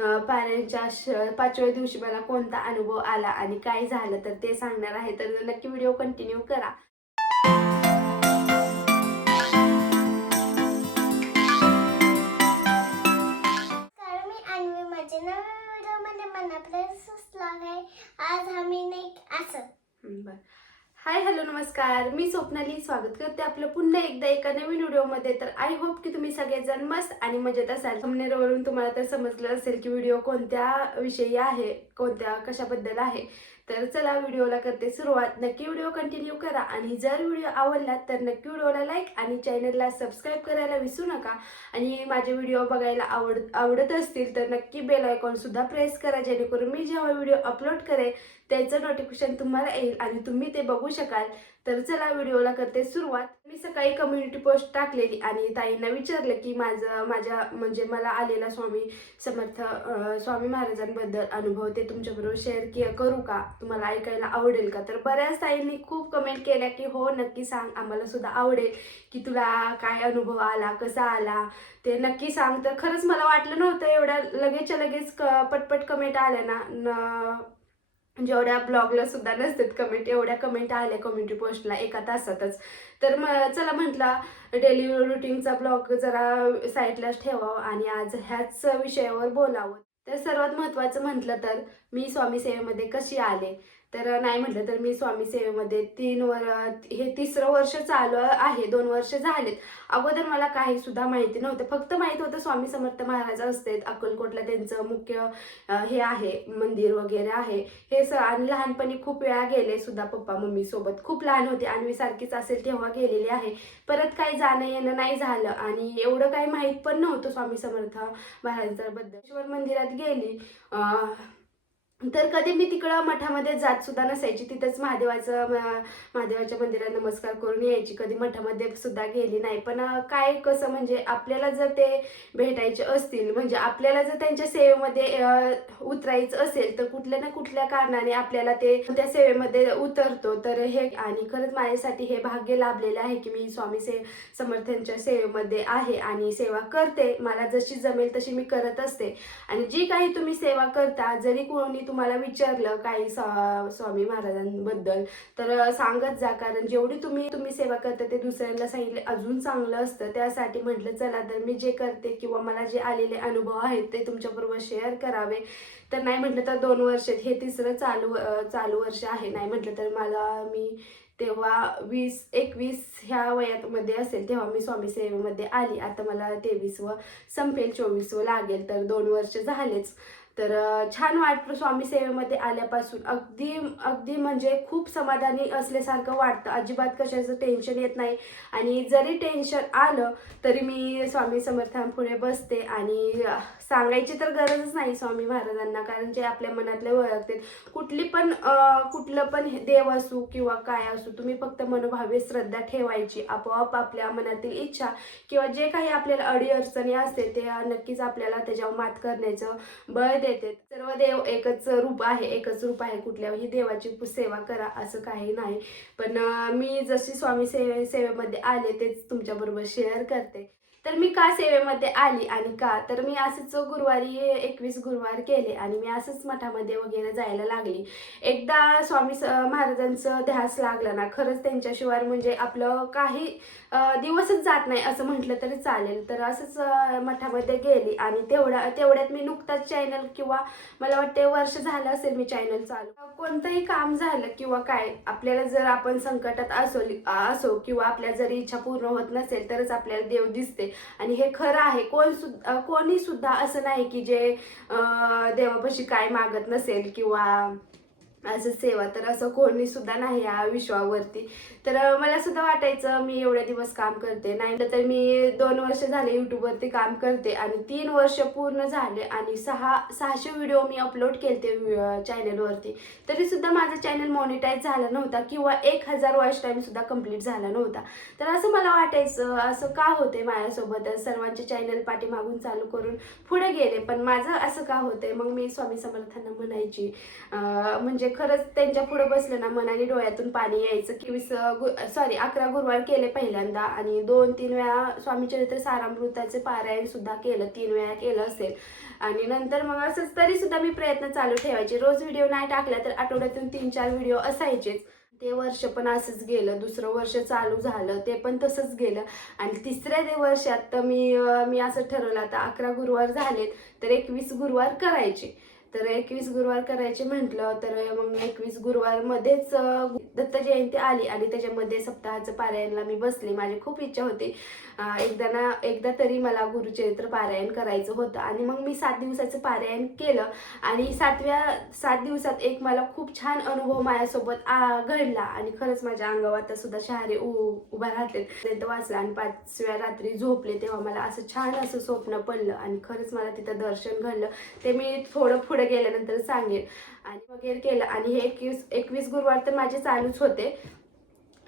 अं, पारायणच्या श- पाचव्या दिवशी मला कोणता अनुभव आला आणि काय झालं तर ते सांगणार आहे. तर नक्की व्हिडिओ कंटिन्यू करा. आज आम्ही नाही असं. बरं. हाय हॅलो नमस्कार. मी स्वप्नाली. स्वागत करते आपलं पुन्हा एकदा एका नवीन व्हिडिओमध्ये. तर आय होप की तुम्ही सगळेजण मस्त आणि मजेत असाल. thumbnail तुम्हाला तर समजलं असेल की व्हिडिओ कोणत्या विषयी आहे कोणत्या कशाबद्दल आहे. तर चला व्हिडिओला करते सुरुवात. नक्की व्हिडिओ कंटिन्यू करा आणि जर व्हिडिओ आवडला तर नक्की व्हिडिओला लाईक आणि चॅनलला सबस्क्राईब करायला विसरू नका. आणि माझे व्हिडिओ बघायला आवड आवडत असतील तर नक्की बेल आयकॉनसुद्धा प्रेस करा जेणेकरून मी जेव्हा व्हिडिओ अपलोड करेल त्याचं नोटिफिकेशन तुम्हाला येईल आणि तुम्ही ते बघू शकाल. तर चला व्हिडिओला करते सुरुवात. मी सकाळी कम्युनिटी पोस्ट टाकलेली आणि ताईंना विचारलं की माझं माझ्या म्हणजे मला आलेला स्वामी समर्थ स्वामी महाराजांबद्दल अनुभव ते तुमच्याबरोबर शेअर के करू का? तुम्हाला ऐकायला आवडेल का? तर बऱ्याच ताईंनी खूप कमेंट केल्या की हो नक्की सांग. आम्हाला सुद्धा आवडेल की तुला काय अनुभव आला कसा आला? ते नक्की सांग. तर खरंच मला वाटलं नव्हतं एवढ्या लगेचच्या लगेच क- पटपट कमेंट आल्या ना जेवढ्या ब्लॉगला सुद्धा नसतात कमेंट एवढ्या कमेंट आल्या कम्युनिटी पोस्टला एका तासातच. तर मग चला म्हटला डेली रुटीनचा ब्लॉग जरा साईडलाच ठेवावं आणि आज ह्याच विषयावर बोलावं. तर सर्वात महत्त्वाचं म्हटलं तर मी स्वामी सेवेमध्ये कशी आले? तर नाही म्हटलं तर मी स्वामी सेवेमध्ये तीन वर हे तिसरं वर्ष चालू आहे दोन वर्ष झालेत. अगोदर मला काही सुद्धा माहिती नव्हतं. फक्त माहीत होतं स्वामी समर्थ महाराज असतात. अक्कलकोटला त्यांचं मुख्य हे आहे मंदिर वगैरे आहे. हे स आणि लहानपणी खूप वेळा गेले सुद्धा पप्पा मम्मी सोबत. खूप लहान होते आणि मी सारखीच असेल तेव्हा गेलेली आहे. परत काही जाणं येणं नाही झालं आणि एवढं काही माहीत पण नव्हतं स्वामी समर्थ महाराजांबद्दल. ईश्वर मंदिरात गेली. अं, तर कधी मी तिकडं मठामध्ये जात सुद्धा नसायची. तिथंच महादेवाचं महादेवाच्या मंदिरात नमस्कार करून यायची. कधी मठामध्ये सुद्धा गेली नाही. पण काय कसं म्हणजे आपल्याला जर ते भेटायचे असतील म्हणजे आपल्याला जर त्यांच्या सेवेमध्ये उतरायचं असेल तर कुठल्या ना कुठल्या कारणाने आपल्याला ते त्या सेवेमध्ये उतरतो. तर हे आणि खरंच माझ्यासाठी हे भाग्य लाभलेलं आहे की मी स्वामी से समर्थांच्या सेवेमध्ये आहे आणि सेवा करते. मला जशी जमेल तशी मी करत असते. आणि जी काही तुम्ही सेवा करता जरी कोणी तुम्हाला विचारलं काही स्वा- स्वामी महाराजांबद्दल तर सांगत जा. कारण जेवढी तुम्ही तुम्ही सेवा करता ते दुसऱ्यांना सांगितले अजून चांगलं असतं. त्यासाठी म्हटलं चला तर मी जे करते किंवा मला जे आलेले अनुभव आहेत ते तुमच्याबरोबर शेअर करावे. तर नाही म्हटलं तर दोन वर्ष हे तिसरं चालू चालू वर्ष आहे. नाही म्हटलं तर मला मी तेव्हा वीस एकवीस ह्या वयातमध्ये असेल तेव्हा मी स्वामी सेवेमध्ये आली. आता मला तेवीस व संपेल चोवीस व लागेल. तर दोन वर्ष झालेच. तर छान वाटतं स्वामी सेवेमध्ये आल्यापासून. अगदी अगदी म्हणजे खूप समाधानी असल्यासारखं वाटतं. अजिबात कशाचं टेन्शन येत नाही. आणि जरी टेन्शन आलं तरी मी स्वामी समर्थांपुढे बसते आणि सांगायची तर गरजच नाही स्वामी महाराजांना कारण जे आपल्या मनातले ओळखतात कुठली पण कुठलं पण देव असू किंवा काय असू तुम्ही फक्त मनोभावे श्रद्धा ठेवायची. आपोआप आपल्या मनातील इच्छा किंवा जे काही आपल्याला अडीअडचणी असते ते नक्कीच आपल्याला त्याच्यावर मात करण्याचं बळ देते. सर्व देव एकच रूप आहे एकच रूप आहे. कुठल्याही देवाची सेवा करा असं काही नाही. पण मी जशी स्वामी सेवे सेवेमध्ये आले तेच तुमच्याबरोबर शेअर करते. तर मी का सेवेमध्ये आली आणि का? तर मी असंच गुरुवारी एकवीस गुरुवार केले आणि मी असंच मठामध्ये वगैरे जायला लागली. एकदा स्वामी महाराजांचं ध्यास लागला ना खरंच त्यांच्याशिवाय म्हणजे आपलं काही दिवसच जात नाही असं म्हटलं तरी चालेल. तर असंच मठामध्ये गेली आणि तेवढ्या तेवढ्यात मी नुकताच चॅनल किंवा मला वाटते वर्ष झालं असेल मी चॅनल चालू. कोणतंही काम झालं किंवा काय आपल्याला जर आपण संकटात असो असो किंवा आपल्या जरी इच्छा पूर्ण होत नसेल तरच आपल्याला देव दिसते. आणि हे खरं आहे. कोण सुद्धा कोणी सुद्धा असं नाही की जे देवापाशी काय मागत नसेल किंवा असं सेवा तर असं कोणी सुद्धा नाही या विश्वावरती. तर मला सुद्धा वाटायचं मी एवढे दिवस काम करते. नाही तर मी दोन वर्ष झाले यूट्यूबवरती काम करते आणि तीन वर्ष पूर्ण झाले आणि सहा सहाशे व्हिडिओ मी अपलोड केले चॅनलवरती तरी सुद्धा माझा चॅनल मॉनिटाईज झाला नव्हता किंवा एक हजार वॉच टाईम सुद्धा झाला नव्हता. तर असं मला वाटायचं असं का होते माझ्यासोबत? सर्वांचे चॅनल पाठीमागून चालू करून पुढे गेले. पण माझं असं का होते मग मी स्वामी समर्थांना म्हणायची म्हणजे म्हणजे खरंच त्यांच्या पुढे बसलं ना मनाने डोळ्यातून पाणी यायचं की वीस सॉरी अकरा गुरुवार केले पहिल्यांदा आणि दोन तीन वेळा स्वामी चरित्र सारामृताचे पारायण सुद्धा केलं तीन वेळा केलं असेल. आणि नंतर मग असंच तरी सुद्धा मी प्रयत्न चालू ठेवायचे. रोज व्हिडिओ नाही टाकला तर आठवड्यातून तीन चार व्हिडिओ असायचेच. ते वर्ष पण असंच गेलं. दुसरं वर्ष चालू झालं ते पण तसंच गेलं. आणि तिसऱ्या ते वर्षात तर मी मी असं ठरवलं आता अकरा गुरुवार झालेत तर एकवीस गुरुवार करायचे. तर एकवीस गुरुवार करायचे म्हटलं तर मग एकवीस गुरुवारमध्येच दत्त जयंती आली आणि त्याच्यामध्ये सप्ताहाचं पारायणला मी बसले. माझी खूप इच्छा होती. एकदा ना एकदा तरी मला गुरुचरित्र पारायण करायचं होतं आणि मग मी सात दिवसाचं पारायण केलं आणि सातव्या सात दिवसात एक मला खूप छान अनुभव माझ्यासोबत आ, घडला आणि खरंच माझ्या अंगावर आता सुद्धा शहारे उ उभा राहते त्यांचं वाचलं आणि पाचव्या रात्री झोपले तेव्हा मला असं छान असं स्वप्न पडलं आणि खरंच मला तिथं दर्शन घडलं. ते मी थोडं पुढे गेल्यानंतर सांगेल. आणि वगैरे केलं. आणि हे एकवीस एकवीस गुरुवार तर माझे चालूच होते.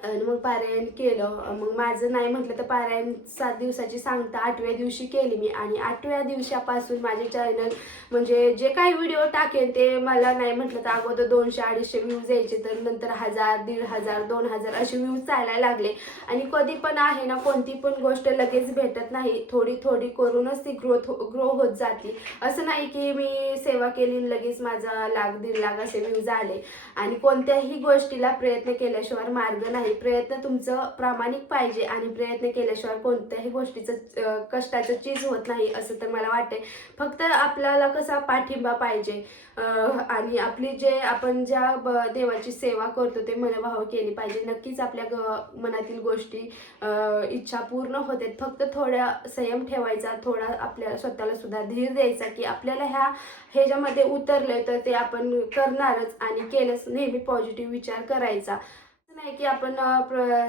आणि मग पारायण केलं. मग माझं नाही म्हटलं तर पारायण सात दिवसाची सांगता आठव्या दिवशी केली मी. आणि आठव्या दिवसापासून माझे चॅनल म्हणजे जे काही व्हिडिओ टाकेन ते मला नाही म्हटलं तर अगोदर दोनशे अडीचशे व्ह्यूज यायचे. तर नंतर हजार दीड हजार दोन हजार असे व्ह्यूज चालायला लागले. आणि कधी पण आहे ना कोणती पण गोष्ट लगेच भेटत नाही. थोडी थोडी करूनच ती ग्रोथ ग्रो हो, होत जाते. असं नाही की मी सेवा केली आणि लगेच माझा लाख दीड लाख असे व्ह्यूज आले. आणि कोणत्याही गोष्टीला प्रयत्न केल्याशिवाय मार्ग नाही. प्रयत्न तुमचं प्रामाणिक पाहिजे आणि प्रयत्न केल्याशिवाय कोणत्याही गोष्टीचं कष्टाचं चीज होत नाही असं तर मला वाटते फक्त आपल्याला कसा पाठिंबा पाहिजे आणि आपली जे आपण ज्या देवाची सेवा करतो ते मनभाव केली पाहिजे. नक्कीच आपल्या ग- मनातील गोष्टी इच्छा पूर्ण होते. फक्त थोड्या संयम ठेवायचा थोडा आपल्या स्वतःला सुद्धा धीर द्यायचा की आपल्याला ह्या ह्याच्यामध्ये उतरले तर ते आपण करणारच आणि केलंच नेहमी पॉझिटिव्ह विचार करायचा. नाही की आपण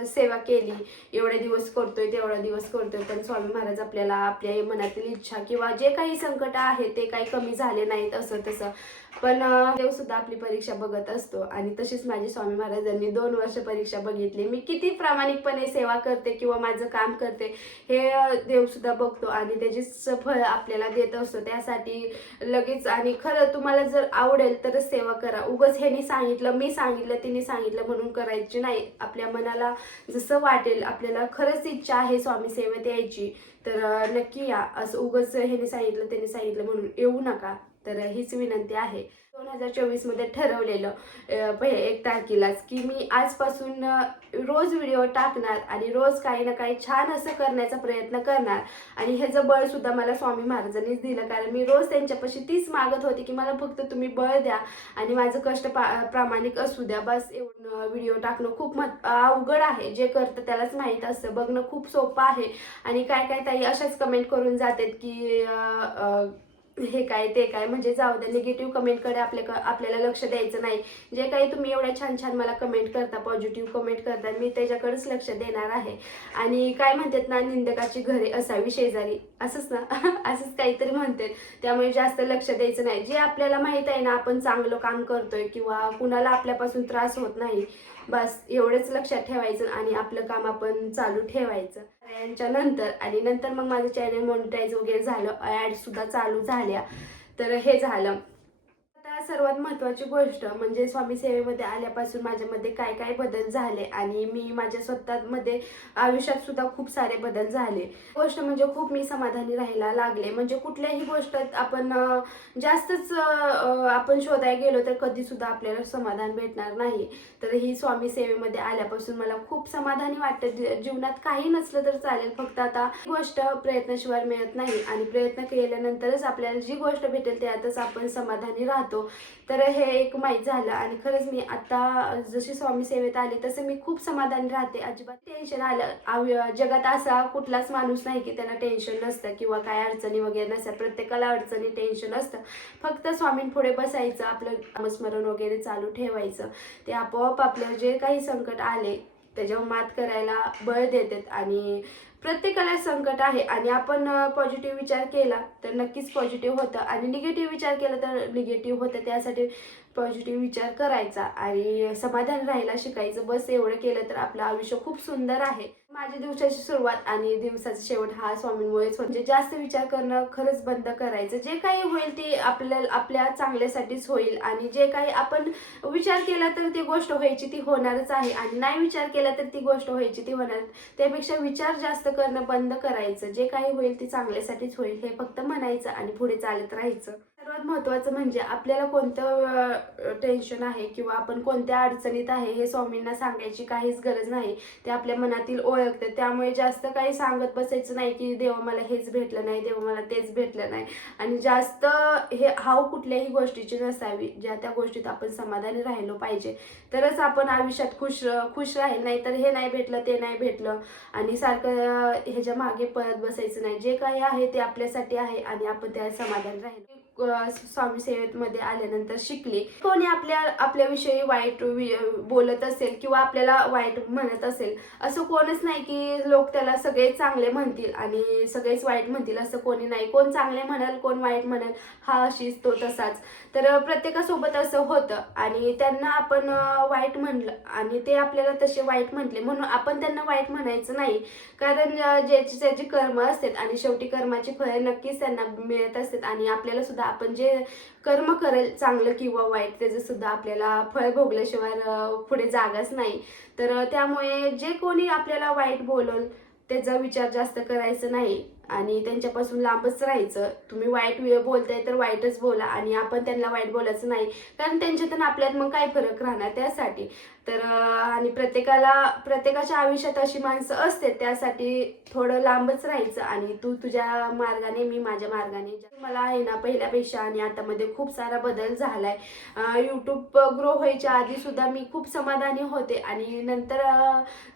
सेवा केली एवढे दिवस करतोय तेवढा दिवस करतोय पण स्वामी महाराज आपल्याला आपल्या मनातील इच्छा किंवा जे काही संकट आहे ते काही कमी झाले नाहीत असं तसं. पण अं, देव सुद्धा आपली परीक्षा बघत असतो आणि तशीच माझी स्वामी महाराजांनी दोन वर्ष परीक्षा बघितली. मी किती प्रामाणिकपणे सेवा करते किंवा माझं काम करते हे देव सुद्धा बघतो आणि त्याचीच फळ आपल्याला देत असतो. त्यासाठी लगेच आणि खरं तुम्हाला जर आवडेल तरच सेवा करा. उगच ह्यानी सांगितलं मी सांगितलं तिने सांगितलं म्हणून करायची नाही. आपल्या मनाला जसं वाटेल आपल्याला खरंच इच्छा आहे स्वामी सेवेत यायची. तर नक्की या. असं उगच ह्याने सांगितलं त्याने सांगितलं म्हणून येऊ नका. तर हीच विनंती आहे. दोन हजार चोवीसमध्ये ठरवलेलं पहिले एक तारखेलाच की मी आजपासून रोज व्हिडिओ टाकणार आणि रोज काही ना काही छान असं करण्याचा प्रयत्न करणार. आणि ह्याचं बळसुद्धा मला स्वामी महाराजांनीच दिलं. कारण मी रोज त्यांच्यापाशी तीच मागत होते की मला फक्त तुम्ही बळ द्या आणि माझं कष्ट पा प्रामाणिक असू द्या. बस एवढं व्हिडिओ टाकणं खूप मत अवघड आहे. जे करतं त्यालाच माहीत असतं. बघणं खूप सोपं आहे. आणि काय काय ताई अशाच कमेंट करून जातात की आ, आ, हे काय ते काय म्हणजे जाऊ द्या निगेटिव्ह कमेंटकडे आपल्या आपल्याला लक्ष द्यायचं नाही. जे काही तुम्ही एवढ्या छान छान मला कमेंट करता पॉझिटिव्ह कमेंट करता मी त्याच्याकडेच लक्ष देणार आहे. आणि काय म्हणतात ना निंदकाची घरे असावी शेजारी. असंच ना? असंच काहीतरी म्हणतात. त्यामुळे जास्त लक्ष द्यायचं नाही. जे आपल्याला माहीत आहे ना आपण चांगलं काम करतोय किंवा कुणाला आपल्यापासून त्रास होत नाही बस एवढंच लक्षात ठेवायचं आणि आपलं काम आपण चालू ठेवायचं. यांच्या नंतर आणि नंतर मग माझं चॅनल मॉनिटाईज वगैरे झालं ॲड सुद्धा चालू झाल्या. तर हे झालं. सर्वात महत्त्वाची गोष्ट म्हणजे स्वामी सेवेमध्ये आल्यापासून माझ्यामध्ये काय काय बदल झाले आणि मी माझ्या स्वतःमध्ये आयुष्यात सुद्धा खूप सारे बदल झाले. गोष्ट म्हणजे खूप मी समाधानी राहायला लागले. म्हणजे कुठल्याही गोष्टीत आपण जास्तच आपण शोधायला गेलो तर कधी सुद्धा आपल्याला समाधान भेटणार नाही. तर ही स्वामी सेवेमध्ये आल्यापासून मला खूप समाधानी वाटतं. जीवनात काही नसलं तर चालेल. फक्त आता गोष्ट प्रयत्नाशिवाय मिळत नाही. आणि प्रयत्न केल्यानंतरच आपल्याला जी गोष्ट भेटेल त्यातच आपण समाधानी राहतो. तर हे एक माहीत झालं आणि खरंच मी आता जशी स्वामी सेवेत आली तसं मी खूप समाधानी राहते. अजिबात टेन्शन आलं. जगात असा कुठलाच माणूस नाही की त्यांना टेन्शन नसतं किंवा काय अडचणी वगैरे नसतात. प्रत्येकाला अडचणी टेन्शन असतं. फक्त स्वामींपुढे बसायचं आपलं नामस्मरण वगैरे चालू ठेवायचं. ते आपोआप आपलं जे काही संकट आले त्याच्यावर मात करायला बळ देतात आणि प्रत्येकाला संकट आहे आणि आपण पॉझिटिव्ह विचार केला तर नक्कीच पॉझिटिव्ह होतं आणि निगेटिव्ह विचार केला तर निगेटिव्ह होतं. त्यासाठी पॉझिटिव्ह विचार करायचा आणि समाधान राहायला शिकायचं. बस एवढं केलं तर आपलं आयुष्य खूप सुंदर आहे. माझ्या दिवसाची सुरुवात आणि दिवसाचा शेवट हा स्वामींमुळेच म्हणजे जास्त विचार करणं खरंच बंद करायचं. जे काही होईल ते आपल्या आपल्या चांगल्यासाठीच होईल आणि जे काही आपण विचार केला तर ती गोष्ट व्हायची ती होणारच आहे आणि नाही विचार केला तर ती गोष्ट व्हायची ती होणार. त्यापेक्षा विचार जास्त करणं बंद करायचं. जे काही होईल ते चांगल्यासाठीच होईल हे फक्त म्हणायचं आणि पुढे चालत राहायचं. सर्वात महत्त्वाचं म्हणजे आपल्याला कोणतं टेन्शन आहे किंवा आपण कोणत्या अडचणीत आहे हे स्वामींना सांगायची काहीच गरज नाही. ते आपल्या मनातील ओळखते त्यामुळे जास्त काही सांगत बसायचं नाही की देवा मला हेच भेटलं नाही देवा मला तेच भेटलं नाही. आणि जास्त हे हाव कुठल्याही गोष्टीची नसावी ज्या त्या गोष्टीत आपण समाधानी राहिलो पाहिजे. तरच आपण आयुष्यात खुश खुश राहील. नाही तर हे नाही भेटलं ते नाही भेटलं. आणि सारखं ह्याच्या मागे पळत बसायचं नाही. जे काही आहे ते आपल्यासाठी आहे आणि आपण त्या समाधान राहील. स्वामी सेवेमध्ये आल्यानंतर शिकले. कोणी आपल्या आपल्याविषयी वाईट वि- बोलत असेल किंवा आपल्याला वाईट म्हणत असेल असं कोणच नाही की लोक त्याला सगळे चांगले म्हणतील आणि सगळेच वाईट म्हणतील असं कोणी नाही. कोण चांगले म्हणाल कोण वाईट म्हणाल हा अशीच तो तसाच. तर प्रत्येकासोबत असं होतं आणि त्यांना आपण वाईट म्हणलं आणि ते आपल्याला तसे वाईट म्हटले म्हणून आपण त्यांना वाईट म्हणायचं नाही. कारण अं, ज्याची त्याची कर्म असतात आणि शेवटी कर्माची फळे नक्कीच त्यांना मिळत असतात आणि आपल्याला सुद्धा आपण जे कर्म करेल चांगलं किंवा वाईट त्याचं सुद्धा आपल्याला फळ भोगल्याशिवाय पुढे जागाच नाही. तर त्यामुळे जे कोणी आपल्याला वाईट बोलल त्याचा विचार जास्त करायचा नाही. आणि त्यांच्यापासून लांबच राहायचं. तुम्ही वाईट वेळ बोलताय तर वाईटच बोला आणि आपण त्यांना वाईट बोलायचं नाही. कारण त्यांच्यात आपल्यात मग काय फरक राहणार त्यासाठी. तर आणि प्रत्येकाला प्रत्येकाच्या आयुष्यात अशी माणसं असते त्यासाठी थोडं लांबच राहायचं आणि तू तुझ्या मार्गाने मी माझ्या मार्गाने. मला आहे ना पहिल्यापेक्षा आणि आतामध्ये खूप सारा बदल झालाय. यूट्यूब ग्रो व्हायच्या आधी सुद्धा मी खूप समाधानी होते आणि नंतर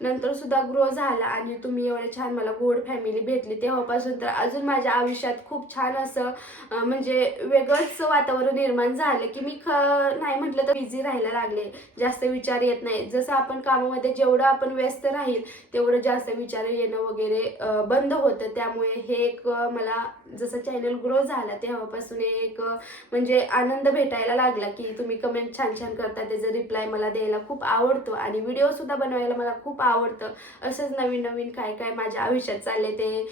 नंतरसुद्धा नंतर सुद्धा ग्रो झाला आणि तुम्ही एवढे छान मला गोड फॅमिली भेटली तेव्हापासून तर अजून माझ्या आयुष्यात खूप छान असं म्हणजे वेगळंच वातावरण निर्माण झालं की मी ख नाही म्हटलं तर बिझी राहायला लागले. जास्त विचार येत नाही. जसं आपण कामामध्ये जेवढं आपण व्यस्त राहील तेवढं जास्त विचार येणं वगैरे बंद होतं. त्यामुळे हे एक मला जसं चॅनल ग्रो झाला तेव्हापासून एक म्हणजे आनंद भेटायला लागला की तुम्ही कमेंट छान छान करता. त्याचा रिप्लाय मला द्यायला खूप आवडतो आणि व्हिडिओ सुद्धा बनवायला मला खूप आवडतं. असंच नवीन नवीन काय काय माझ्या आयुष्यात चालले ते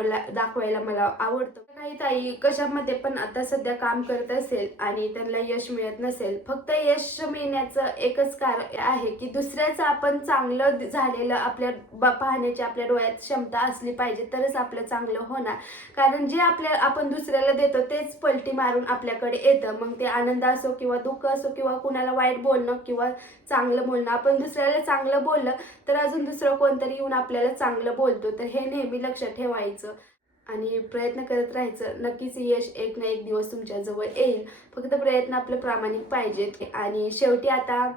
दाखवायला दाखवायला मला आवडतं. काही ताई कशामध्ये पण आता सध्या काम करत असेल आणि त्यांना यश मिळत नसेल फक्त यश मिळण्याचं एकच कारण आहे की दुसऱ्याचं आपण चांगलं झालेलं आपल्या पाहण्याची आपल्या डोळ्यात क्षमता असली पाहिजे तरच आपलं चांगलं होणार. कारण जे आपल्या आपण दुसऱ्याला देतो तेच पलटी मारून आपल्याकडे येतं. मग ते आनंद असो किंवा दुःख असो किंवा कुणाला वाईट बोलणं किंवा चांगलं बोलणं आपण दुसऱ्याला चांगलं बोललं तर अजून दुसरं कोणतरी येऊन आपल्याला चांगलं बोलतो. तर हे नेहमी लक्षात ठेवायचं. आणि प्रयत्न करत राहायचं. नक्कीच यश एक ना एक दिवस तुमच्याजवळ येईल. फक्त प्रयत्न आपले प्रामाणिक पाहिजेत. आणि शेवटी आता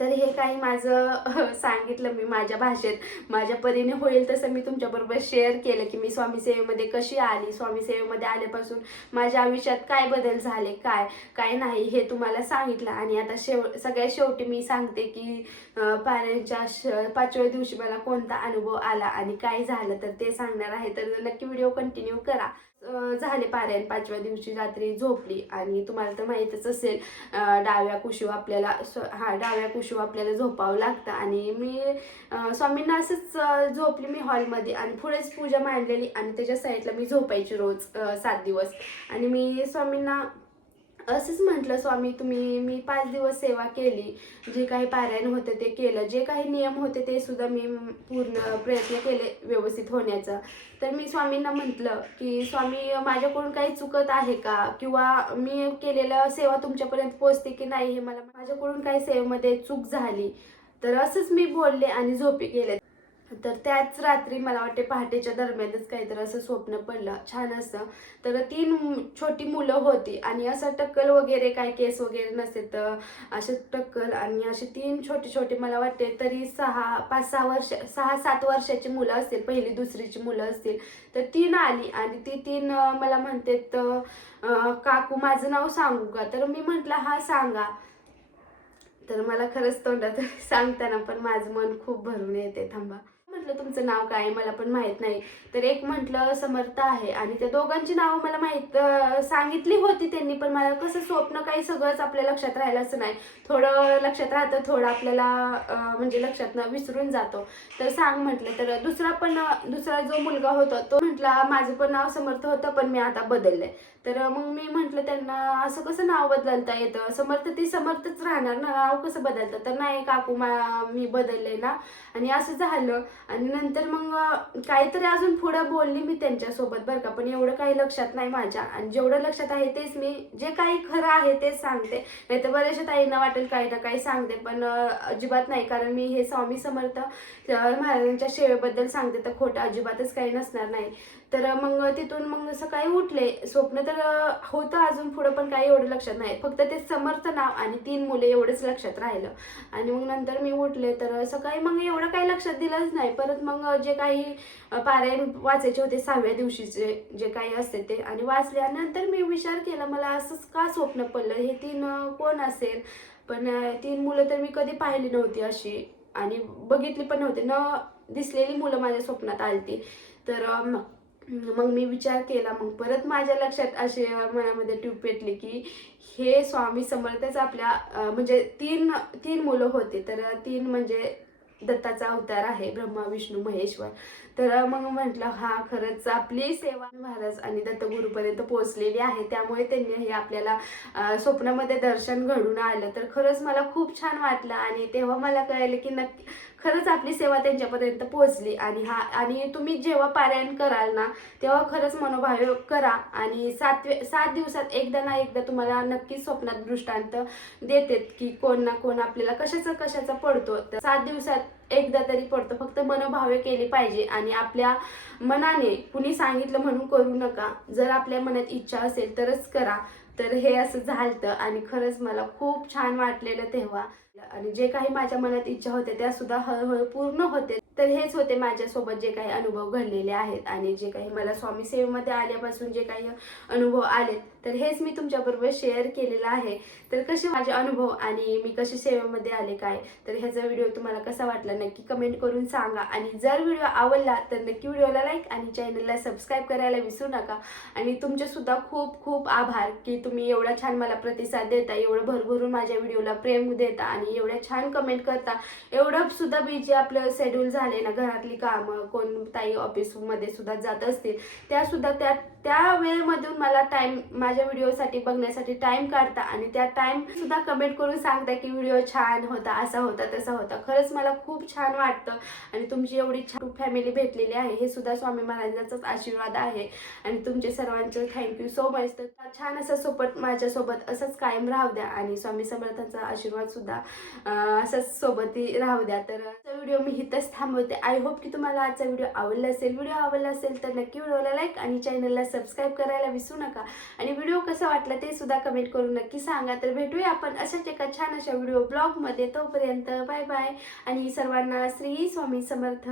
तर हे काही माझं सांगितलं मी माझ्या भाषेत. माझ्या परीने होईल तसं मी तुमच्याबरोबर शेअर केलं की मी स्वामी सेवेमध्ये कशी आली स्वामी सेवेमध्ये आल्यापासून माझ्या आयुष्यात काय बदल झाले काय काय नाही हे तुम्हाला सांगितलं. आणि आता शेव सगळ्यात शेवटी मी सांगते की पाऱ्यांच्या श पाचव्या दिवशी मला कोणता अनुभव आला आणि काय झालं तर ते सांगणार आहे. तर नक्की व्हिडिओ कंटिन्यू करा. झाले पारायण. पाचव्या दिवशी रात्री झोपली. आणि तुम्हाला तर माहीतच असेल डाव्या कुशीव आपल्याला हा डाव्या कुशीव आपल्याला झोपावं लागतं. आणि मी स्वामींना असंच झोपली मी हॉलमध्ये. आणि पुढेच पूजा मांडलेली. आणि त्याच्या साईडला मी झोपायची रोज सात दिवस. आणि मी स्वामींना असंच म्हटलं स्वामी तुम्ही मी पाच दिवस सेवा केली. जे काही पारायण होते ते केलं. जे काही नियम होते ते सुद्धा मी पूर्ण प्रयत्न केले व्यवस्थित होण्याचा. तर मी स्वामींना म्हटलं की स्वामी माझ्याकडून काही चुकत आहे का? किंवा मी केलेलं सेवा तुमच्यापर्यंत पोचते की नाही हे मला माझ्याकडून काही सेवेमध्ये चूक झाली? तर असंच मी बोलले आणि झोपी गेले. तर त्याच रात्री मला वाटते पहाटेच्या दरम्यानच काहीतरी असं स्वप्न पडलं. छान असं. तर तीन छोटी मुलं होती आणि असं टक्कल वगैरे काय केस वगैरे नसते तर असे टक्कल आणि असे तीन छोटे छोटे मला वाटते तरी सहा पाच सहा वर्ष सहा सात वर्षाची मुलं असतील पहिली दुसरीची मुलं असतील. तर तीन आली आणि ती तीन मला म्हणते तर काकू माझं नाव सांगू का? तर मी म्हटलं हा सांगा. तर मला खरंच तोंडात सांगताना पण माझं मन खूप भरून येते थांबा. म्हटलं तुमचं नाव काय आहे? मला पण माहीत नाही. तर एक म्हटलं समर्थ आहे. आणि त्या दोघांची नावं मला माहीत सांगितली होती त्यांनी पण मला कसं स्वप्न काही सगळंच आपल्या लक्षात राहिलं असं नाही. थोडं लक्षात राहतं थोडं आपल्याला म्हणजे लक्षात विसरून जातो. तर सांग म्हटलं तर दुसरा पण दुसरा जो मुलगा होता तो म्हटला माझं पण नाव समर्थ होतं पण मी आता बदललंय. तर मग मी म्हटलं त्यांना असं कसं नाव बदलता येतं? समर्थ ती समर्थच राहणार ना नाव कसं बदलतं? तर नाही काकू मा मी बदलले ना. आणि असं झालं. आणि नंतर मग काहीतरी अजून पुढं बोलली मी त्यांच्यासोबत बरं का. पण एवढं काही लक्षात नाही माझ्या. आणि जेवढं लक्षात आहे तेच मी जे काही खरं आहे तेच सांगते. नाही तर बऱ्याचशा ताईंना वाटेल काही ना काही सांगते. पण अजिबात नाही. कारण मी हे स्वामी समर्थ महाराजांच्या सेवेबद्दल सांगते. तर खोटं अजिबातच काही नसणार नाही. तर मग तिथून मग सकाळी उठले. स्वप्न तर होतं अजून पुढं पण काही एवढं लक्षात नाही फक्त ते समर्थ नाव आणि तीन मुले एवढंच लक्षात राहिलं. आणि मग नंतर मी उठले तर सकाळी मग एवढं काही लक्षात दिलंच नाही. परत मग जे काही पारायण वाचायचे होते सहाव्या दिवशीचे जे काही असते ते आणि वाचल्यानंतर मी विचार केला मला असंच का स्वप्न पडलं? हे तीन कोण असेल? पण तीन मुलं तर मी कधी पाहिली नव्हती अशी. आणि बघितली पण नव्हती. न दिसलेली मुलं माझ्या स्वप्नात आलती. तर मग मी विचार केला मग परत माझ्या लक्षात असे मनामध्ये ट्यूब पेटली की हे स्वामी समर्थच आपल्या म्हणजे तीन तीन मुलं होते तर तीन म्हणजे दत्ताचा अवतार आहे ब्रह्मा विष्णू महेश्वर. तर मग म्हटलं हा खरंच आपली सेवा महाराज आणि दत्तगुरूपर्यंत पोहोचलेली आहे. त्यामुळे त्यांनी हे आपल्याला स्वप्नामध्ये दर्शन घडून आलं. तर खरंच मला खूप छान वाटलं आणि तेव्हा मला कळलं की नक्की खरंच आपली सेवा त्यांच्यापर्यंत पोहोचली. आणि हा आणि तुम्ही जेव्हा पारायण कराल ना तेव्हा खरंच मनोभाव करा आणि सातवे सात दिवसात एकदा ना एकदा तुम्हाला नक्कीच स्वप्नात दृष्टांत देतेत की कोण ना कोण आपल्याला कशाचा कशाचा पडतो. तर सात दिवसात एकदा तरी पडतो. फक्त मनोभावे केली पाहिजे आणि आपल्या मनाने कुणी सांगितलं म्हणून करू नका. जर आपल्या मनात इच्छा असेल तरच करा. तर हे असं झालतं आणि खरंच मला खूप छान वाटलेलं तेव्हा. आणि जे काही माझ्या मनात इच्छा होत्या त्या सुद्धा हळूहळू पूर्ण होते. तर हेच होते माझ्यासोबत जे काही अनुभव घडलेले आहेत. आणि जे काही मला स्वामी सेवेमध्ये आल्यापासून जे काही अनुभव आलेत तर हेच मी तुमच्याबरोबर शेअर केलेलं आहे. तर कसे माझे अनुभव आणि मी कसे सेवेमध्ये आले काय? तर ह्याचा व्हिडिओ तुम्हाला कसा वाटला नक्की कमेंट करून सांगा. आणि जर व्हिडिओ आवडला तर नक्की व्हिडिओला लाईक आणि चॅनलला सबस्क्राईब करायला विसरू नका. आणि तुमचेसुद्धा खूप खूप आभार की तुम्ही एवढा छान मला प्रतिसाद देता एवढं भरभरून माझ्या व्हिडिओला प्रेम देता आणि एवढ्या छान कमेंट करता. एवढं सुद्धा बिजी आपलं शेड्यूल झाले ना घरातली कामं कोण ताई ऑफिसमध्ये सुद्धा जात असतील त्यासुद्धा त्या त्या वेळेमधून मला टाइम माझ्या व्हिडिओसाठी बघण्यासाठी टाइम काढता आणि त्या टाइम सुद्धा कमेंट करून सांगता की व्हिडिओ छान होता असा होता तसा होता. खरंच मला खूप छान वाटतं आणि तुमची एवढी छान फॅमिली भेटलेली आहे हे सुद्धा स्वामी महाराजांचाच आशीर्वाद आहे. आणि तुमचे सर्वांचे थँक्यू सो मच तर छान असं सोबत माझ्यासोबत असंच कायम राहू द्या आणि स्वामी समर्थांचा आशीर्वाद सुद्धा असंच सोबतही राहू द्या. तर व्हिडिओ मी इथंच थांबवते. आय होप की तुम्हाला आजचा व्हिडिओ आवडला असेल. व्हिडिओ आवडला असेल तर नक्की व्हिडिओला लाईक आणि चॅनलला सबस्क्राईब करायला विसरू नका. आणि व्हिडिओ कसा वाटला ते सुद्धा कमेंट करून नक्की सांगा. तर भेटूया आपण अशाच एका छान अशा व्हिडिओ ब्लॉगमध्ये तोपर्यंत बाय बाय आणि सर्वांना श्री स्वामी समर्थ.